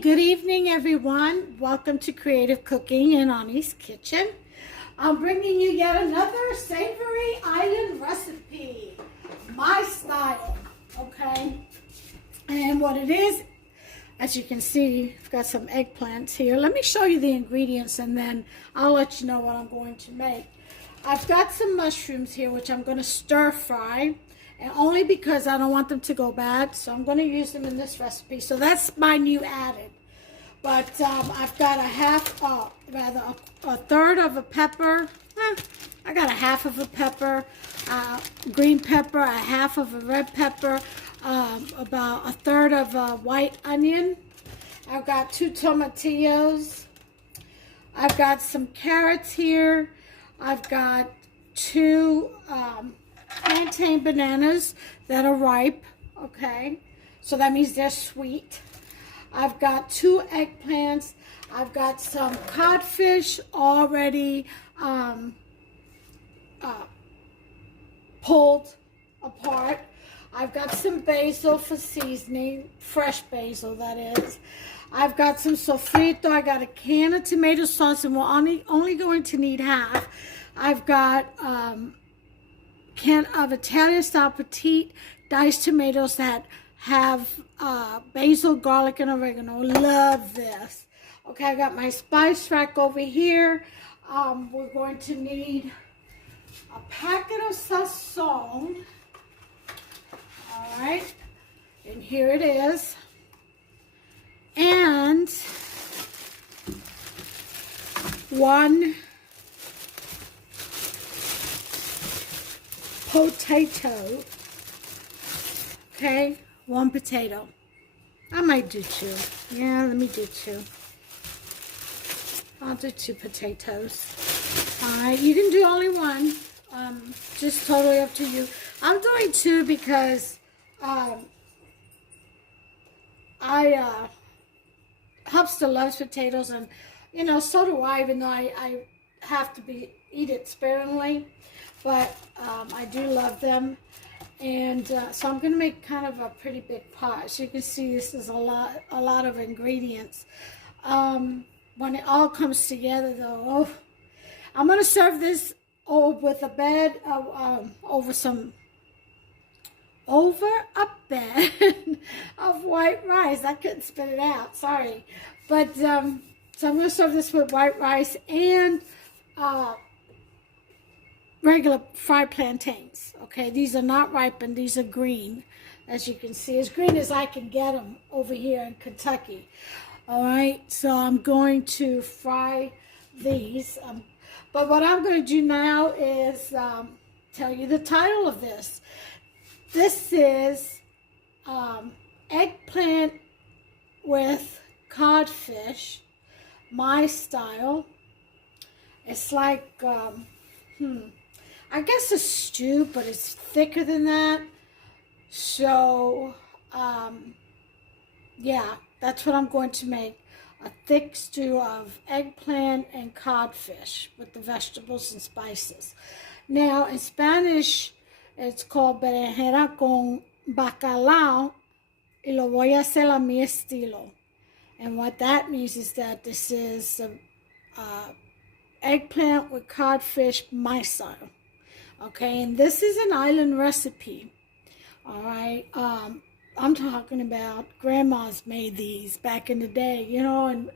Good evening, everyone. Welcome to Creative Cooking in Ani's Kitchen. I'm bringing you yet another savory island recipe, my style, okay? And what it is, as you can see, I've got some eggplants here. Let me show you the ingredients and then I'll let you know what I'm going to make. I've got some mushrooms here, which I'm going to stir fry. And only because I don't want them to go bad, so I'm going to use them in this recipe. So that's my new added. But I've got a third of a pepper. I got a half of a pepper, green pepper, a half of a red pepper, about a third of a white onion. I've got 2 tomatillos. I've got some carrots here. I've got 2 plantain bananas that are ripe, okay? So that means they're sweet. I've got 2 eggplants. I've got some codfish already pulled apart. I've got some basil for seasoning, fresh basil that is. I've got some sofrito. I got a can of tomato sauce, and we're only going to need half. I've got can of Italian style petite diced tomatoes that have basil, garlic, and oregano. Love this. Okay, I got my spice rack over here. We're going to need a packet of sazon. All right, and here it is. And 1 potato. Okay, 1 potato. I might do 2. Yeah, let me do 2. I'll do 2 potatoes. Alright, you can do only 1. Just totally up to you. I'm doing 2 because Hubster loves potatoes, and you know, so do I, even though I have to eat it sparingly. But I do love them, and so I'm going to make kind of a pretty big pot. As you can see, this is a lot of ingredients. When it all comes together, though, I'm going to serve this with a bed over a bed of white rice. I couldn't spit it out, sorry, but so I'm going to serve this with white rice and regular fried plantains. Okay, these are not ripened, these are green, as you can see, as green as I can get them over here in Kentucky. All right, so I'm going to fry these, but what I'm going to do now is tell you the title of this. This is eggplant with codfish, my style. It's like I guess a stew, but it's thicker than that. So, yeah, that's what I'm going to make. A thick stew of eggplant and codfish with the vegetables and spices. Now, in Spanish, it's called berenjena con bacalao, y lo voy a hacer a mi estilo. And what that means is that this is eggplant with codfish, my style. Okay, and this is an island recipe. All right, I'm talking about grandmas made these back in the day, you know,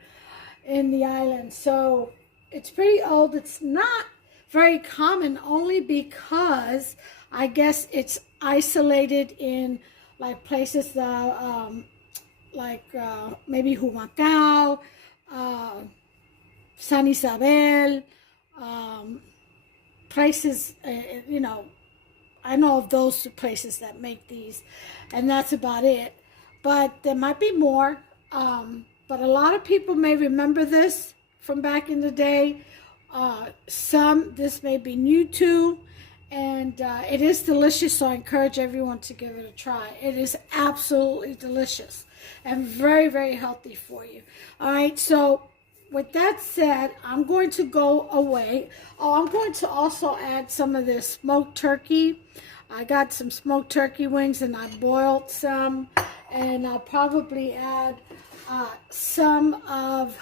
in the island. So it's pretty old. It's not very common, only because I guess it's isolated in like places that maybe Humacao, San Isabel, places, you know, I know of those places that make these, and that's about it. But there might be more, but a lot of people may remember this from back in the day. This may be new to, and it is delicious, so I encourage everyone to give it a try. It is absolutely delicious and very, very healthy for you. All right, so with that said, I'm going to go away. Oh, I'm going to also add some of this smoked turkey. I got some smoked turkey wings and I boiled some, and I'll probably add some of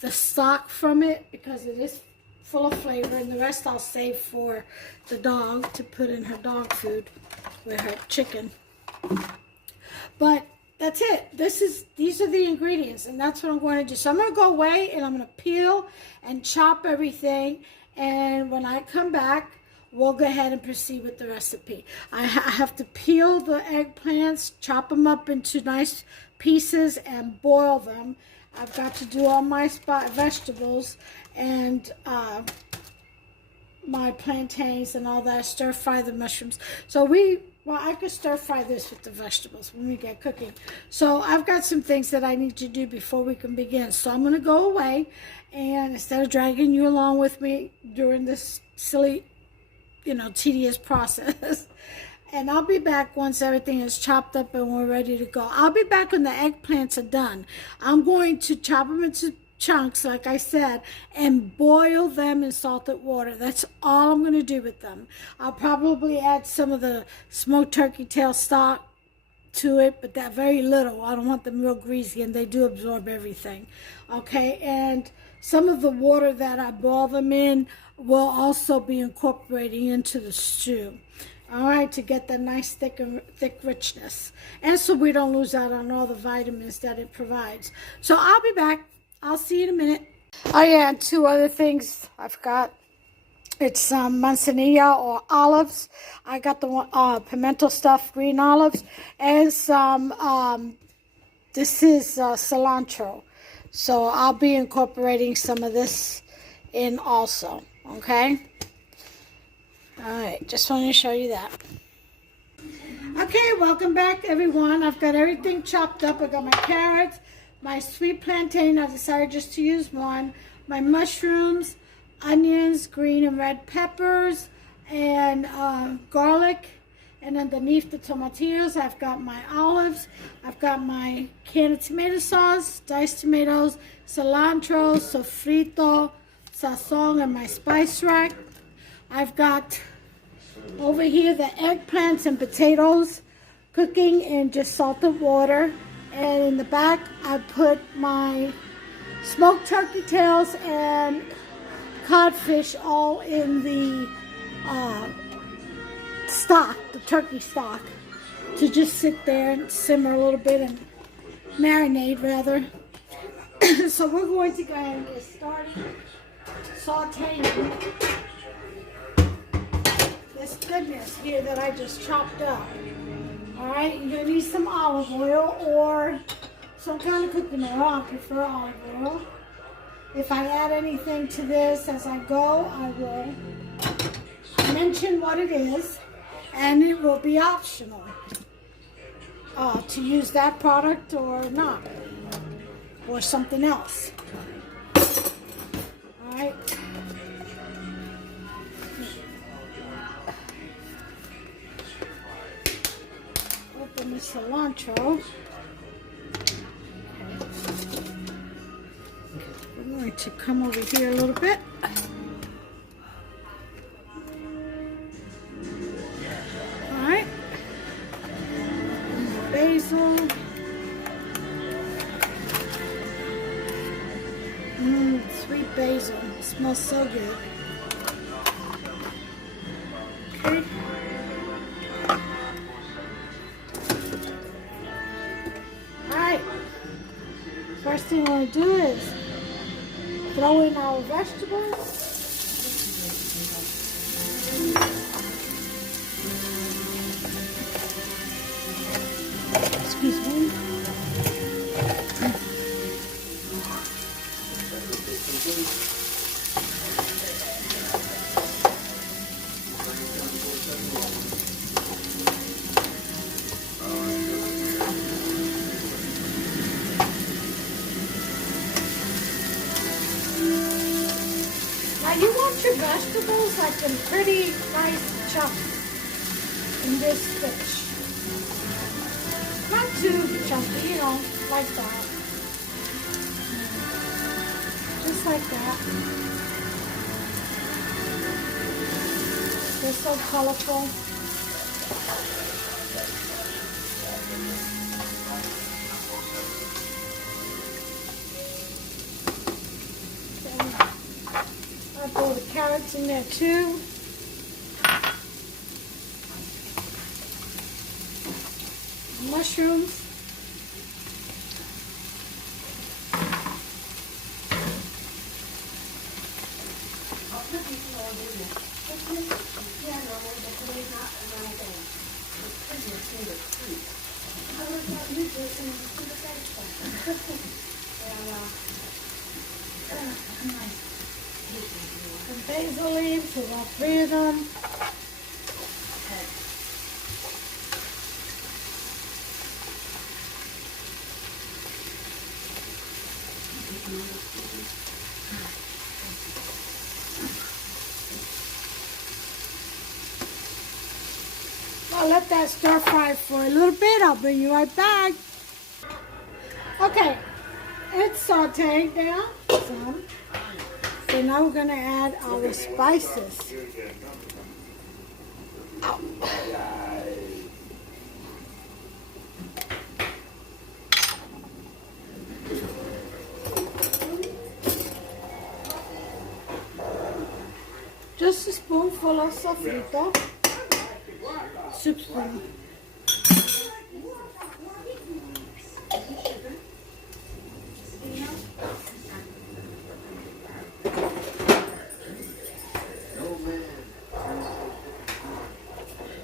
the stock from it because it is full of flavor, and the rest I'll save for the dog to put in her dog food with her chicken. But that's it. These are the ingredients, and that's what I'm going to do. So I'm going to go away and I'm going to peel and chop everything, and when I come back, we'll go ahead and proceed with the recipe. I have to peel the eggplants, chop them up into nice pieces, and boil them. I've got to do all my vegetables and my plantains and all that, stir fry the mushrooms. So I could stir fry this with the vegetables when we get cooking. So I've got some things that I need to do before we can begin. So I'm going to go away, and instead of dragging you along with me during this silly, tedious process, and I'll be back once everything is chopped up and we're ready to go. I'll be back when the eggplants are done. I'm going to chop them into chunks, like I said, and boil them in salted water. That's all I'm going to do with them. I'll probably add some of the smoked turkey tail stock to it, but that very little. I don't want them real greasy, and they do absorb everything. Okay, and some of the water that I boil them in will also be incorporating into the stew. All right, to get that nice thick richness. And so we don't lose out on all the vitamins that it provides. So I'll be back. I'll see you in a minute. Oh yeah, and two other things I forgot. It's some manzanilla or olives. I got the pimento stuffed green olives. And some, this is cilantro. So I'll be incorporating some of this in also, okay? Alright, just wanted to show you that. Okay, welcome back everyone. I've got everything chopped up. I got my carrots, my sweet plantain. I decided just to use one. My mushrooms, onions, green and red peppers, and garlic. And underneath the tomatillos, I've got my olives. I've got my can of tomato sauce, diced tomatoes, cilantro, sofrito, sazon, and my spice rack. I've got over here the eggplants and potatoes cooking in just salted water. And in the back, I put my smoked turkey tails and codfish all in the stock, the turkey stock, to just sit there and simmer a little bit and marinate rather. So we're going to go ahead and get started sauteing this goodness here that I just chopped up. Alright, you're going to need some olive oil or some kind of cooking oil. I prefer olive oil. If I add anything to this as I go, I will mention what it is, and it will be optional to use that product or not, or something else. Alright. Open the cilantro. We're going to come over here a little bit. Alright. Basil. Sweet basil. It smells so good. Okay. Alright. First thing we're going to do is throw in our vegetables. Excuse me. Now you want your vegetables like in pretty nice chunks in this dish. Not too chunky, you know, like that. Just like that. They're so colorful. carrots in there too. Mushrooms. Some basil leaves, so about 3 of them. I'll let that stir fry for a little bit. I'll bring you right back. Okay, it's sauteed down some. So now we're going to add our spices. Ow. Just a spoonful of sofrito. Soup spoon.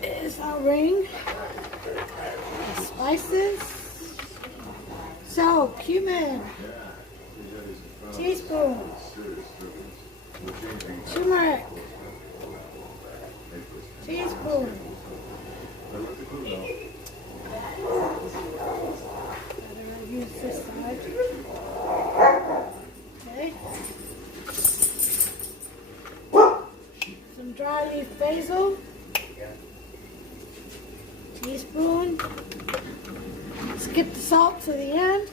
Is our ring. The spices. So, cumin. Teaspoon. Turmeric. Teaspoon. Better use this side. Okay. Some dry leaf basil. Teaspoon. Skip the salt to the end.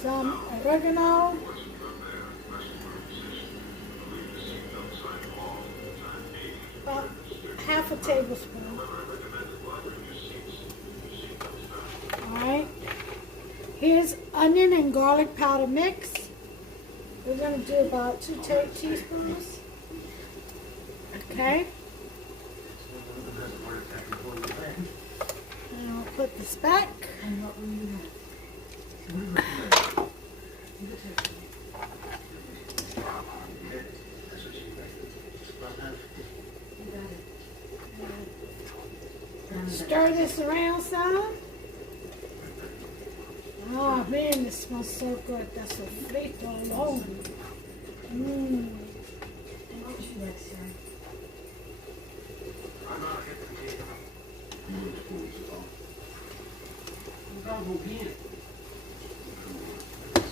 Some oregano. About half a tablespoon. Alright. Here's onion and garlic powder mix. We're going to do about 2 teaspoons. Okay. And I'll put this back. Stir this around some. Oh man, this smells so good. That's a frito alone.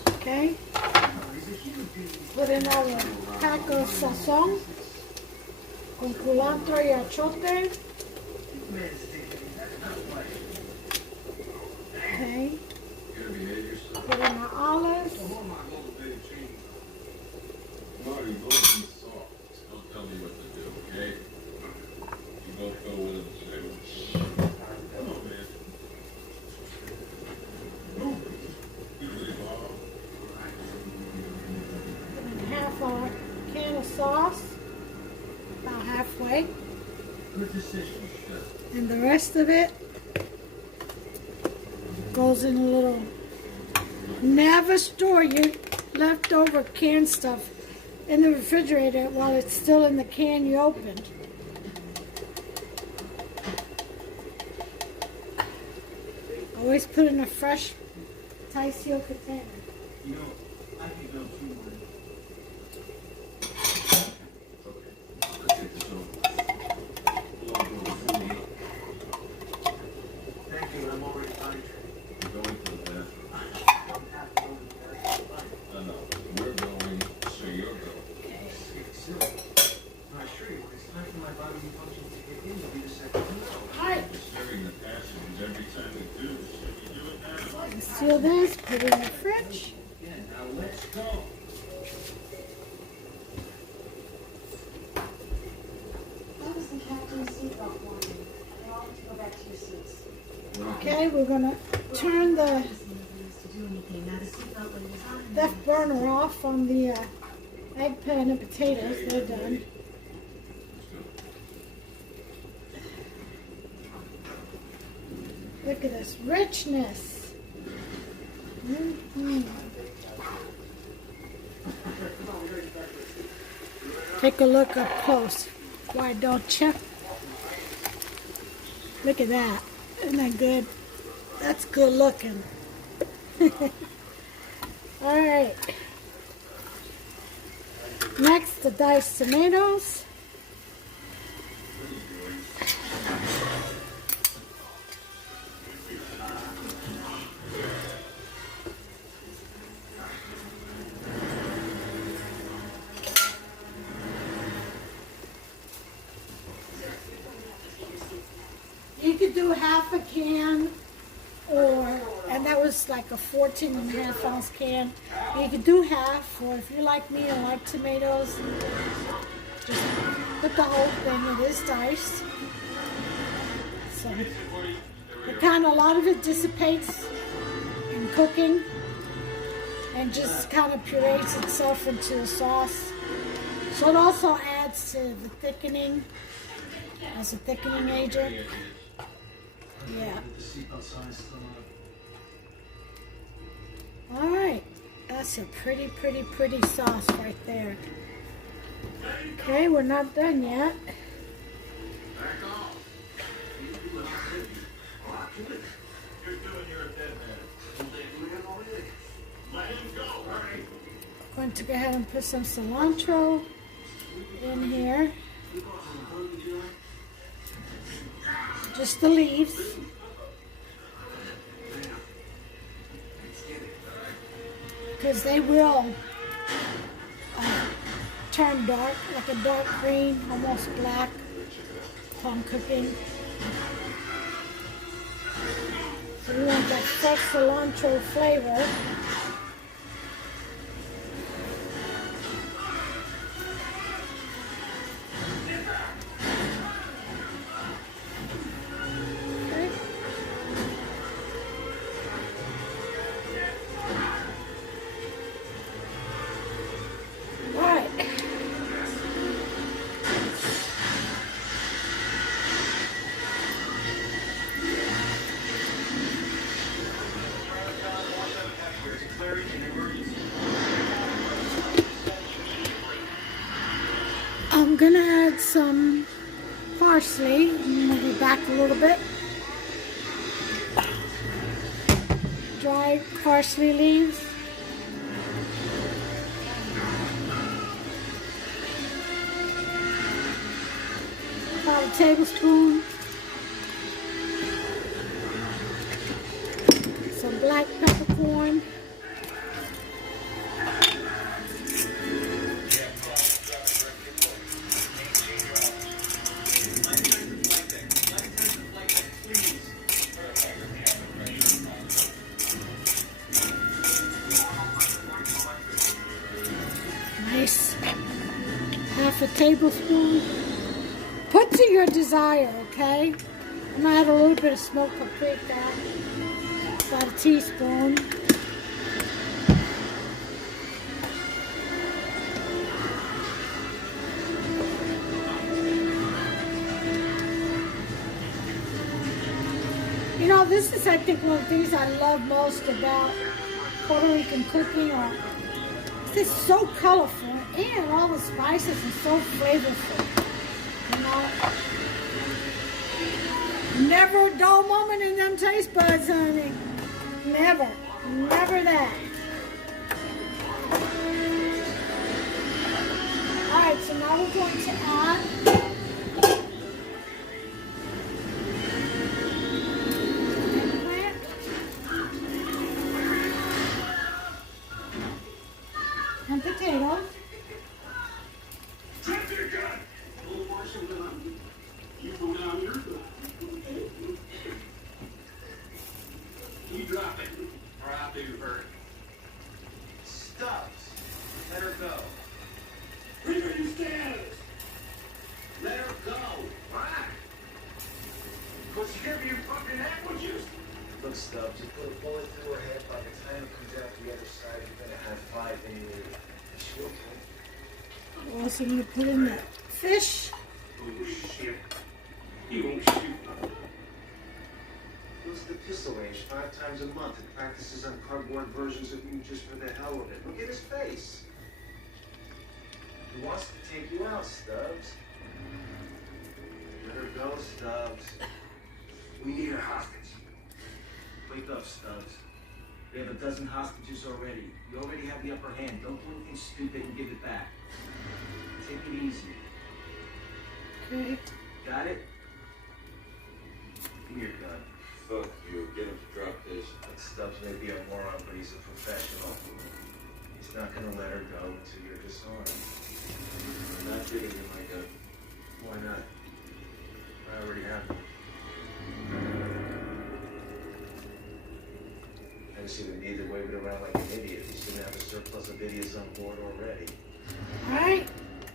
Okay. Put in our pack of sazón con culantro y achote. Okay. Put in our olives. Half a can of sauce, about halfway. And the rest of it goes in a little. Never store your leftover canned stuff in the refrigerator while it's still in the can you opened. Always put in a fresh, tight seal container. I can go too. Thank you, I'm already tired. You're going to the bathroom. No, we're going, so you're going. It's silly. I assure you, when it's time for my bodily functions to kick in, you'll be the second to know. Hi. Disturbing the passages every time we do, so you do it now. Seal this, put it in the fridge. Yeah, now let's go. That was the captain's seatbelt warning. They all have to go back to your seats. Okay, we're gonna turn the To do anything, not a seatbelt when it's on. left burner off on the Eggplant and potatoes, they're done. Look at this richness. Mm-hmm. Take a look up close. Why don't you? Look at that. Isn't that good? That's good looking. All right. Next, the diced tomatoes. You could do half a can, and that was like a 14.5 ounce can. You could do half, or if you're like me and like tomatoes, just put the whole thing. It is diced. So a lot of it dissipates in cooking and just kind of purees itself into a sauce. So it also adds to the thickening as a thickening agent. Yeah. All right. That's a pretty sauce right there. Okay, we're not done yet. I'm going to go ahead and put some cilantro in here. Just the leaves. Because they will turn dark, like a dark green, almost black upon cooking. So we want that fresh cilantro flavor. I'm gonna add some parsley. Move it back a little bit. Dried parsley leaves. About a tablespoon. Some black peppercorn. Nice. Half a tablespoon. Put to your desire, okay? I'm gonna add a little bit of smoked paprika. About a teaspoon. You know, this is, I think, one of the things I love most about Puerto Rican cooking. It's so colorful, and all the spices are so flavorful. You know, never a dull moment in them taste buds, honey. Never, never that. All right, so now we're going to add eggplant. And potatoes. You drop it, or I'll do her. Stubbs, let her go. Where are you standing? Let her go. Why? Because she gave you fucking apple juice. Look, Stubbs, you put a bullet through her head. By the time it comes out the other side, you're gonna have 5 in you. Is she okay? We're also going to put in the fish. Oh shit. You won't shoot. Goes to the pistol range 5 times a month and practices on cardboard versions of you just for the hell of it. Look at his face. He wants to take you out, Stubbs. Let her go, Stubbs. We need a hostage. Wake up, Stubbs. We have 12 hostages already. You already have the upper hand. Don't do anything stupid and give it back. Take it easy. Okay. Got it? Give me your gun. Fuck you. Get him to drop this. That Stubbs may be a moron, but he's a professional. He's not gonna let her go until you're disarmed. I'm not giving you my gun. Why not? I already have one. I see the need to wave it around like an idiot. He's gonna have a surplus of idiots on board already. Alright.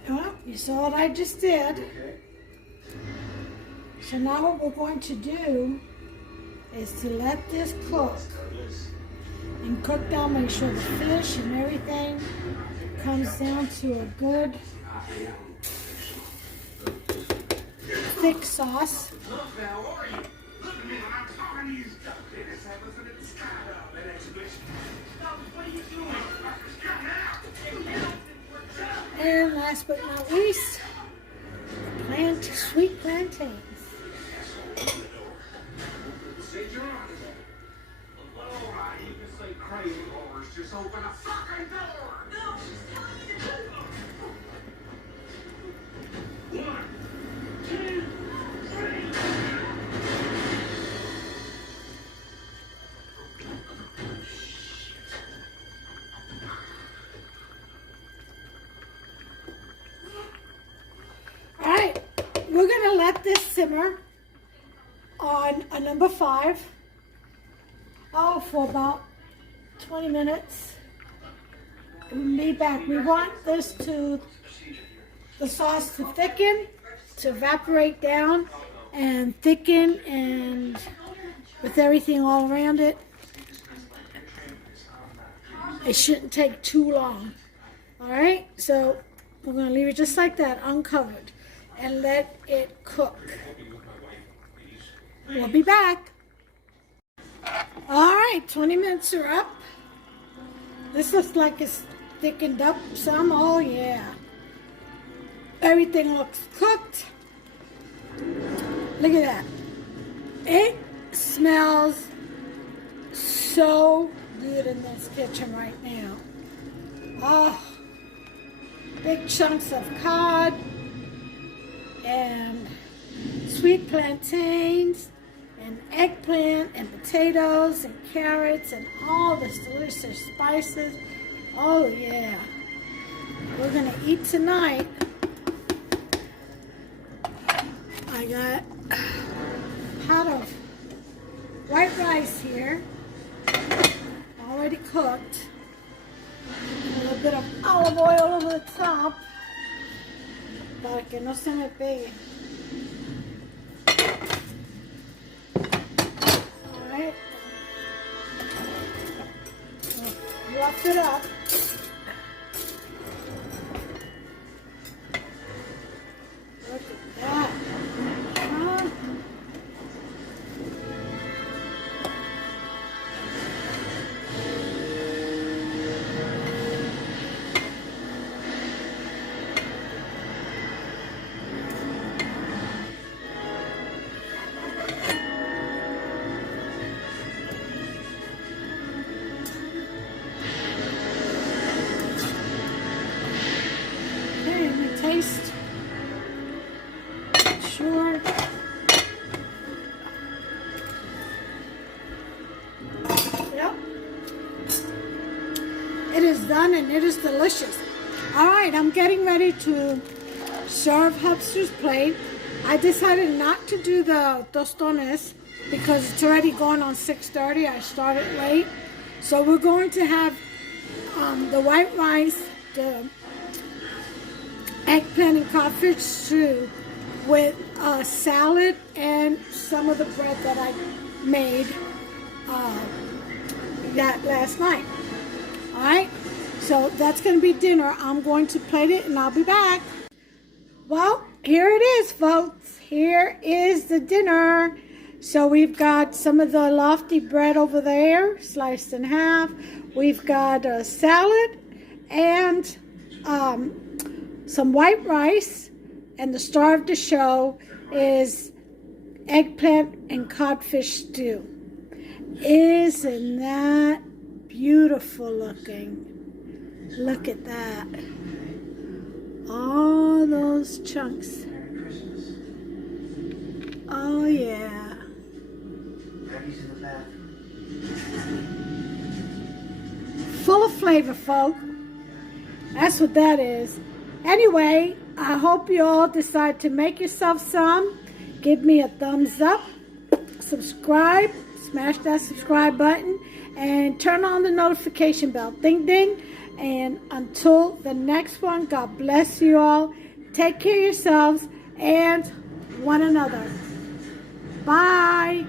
Well, you saw what I just did. Okay? So now what we're going to do is to let this cook and cook down, make sure the fish and everything comes down to a good thick sauce. Look, how are you? Look at me when I'm talking to you. Stop it. It's happening at the skydive, that exhibition. Stop, what are you doing? Come out. And last but not least, sweet plantains. Say you're on. All right, you can say crazy horse. Just open a fucking door. No, she's telling me to do it. 1, 2, 3. Alright, we're going to let this simmer on a number 5. For about 20 minutes. We'll be back. We want the sauce to thicken, to evaporate down and thicken, and with everything all around it. It shouldn't take too long. Alright, so we're going to leave it just like that, uncovered, and let it cook. We'll be back. Alright, 20 minutes are up. This looks like it's thickened up some. Oh yeah. Everything looks cooked. Look at that. It smells so good in this kitchen right now. Oh, big chunks of cod and sweet plantains and eggplant and potatoes and carrots and all this delicious spices. Oh yeah. We're gonna eat tonight. I got a pot of white rice here, already cooked. A little bit of olive oil over the top para que no se me pegue. Alright. Rough it up. Look at that. Taste. Sure. Yep. It is done and it is delicious. Alright, I'm getting ready to serve Hubster's plate. I decided not to do the tostones because it's already going on 6:30. I started late. So we're going to have the white rice, the eggplant and codfish stew with a salad and some of the bread that I made that last night. Alright, So that's going to be dinner. I'm going to plate it and I'll be back. Well, here it is, folks. Here is the dinner. So we've got some of the lofty bread over there, sliced in half. We've got a salad and some white rice. And the star of the show is eggplant and codfish stew. Isn't that beautiful looking? Look at that. All those chunks. Oh yeah. Full of flavor, folk. That's what that is. Anyway, I hope you all decide to make yourself some. Give me a thumbs up. Subscribe. Smash that subscribe button. And turn on the notification bell. Ding, ding. And until the next one, God bless you all. Take care of yourselves and one another. Bye.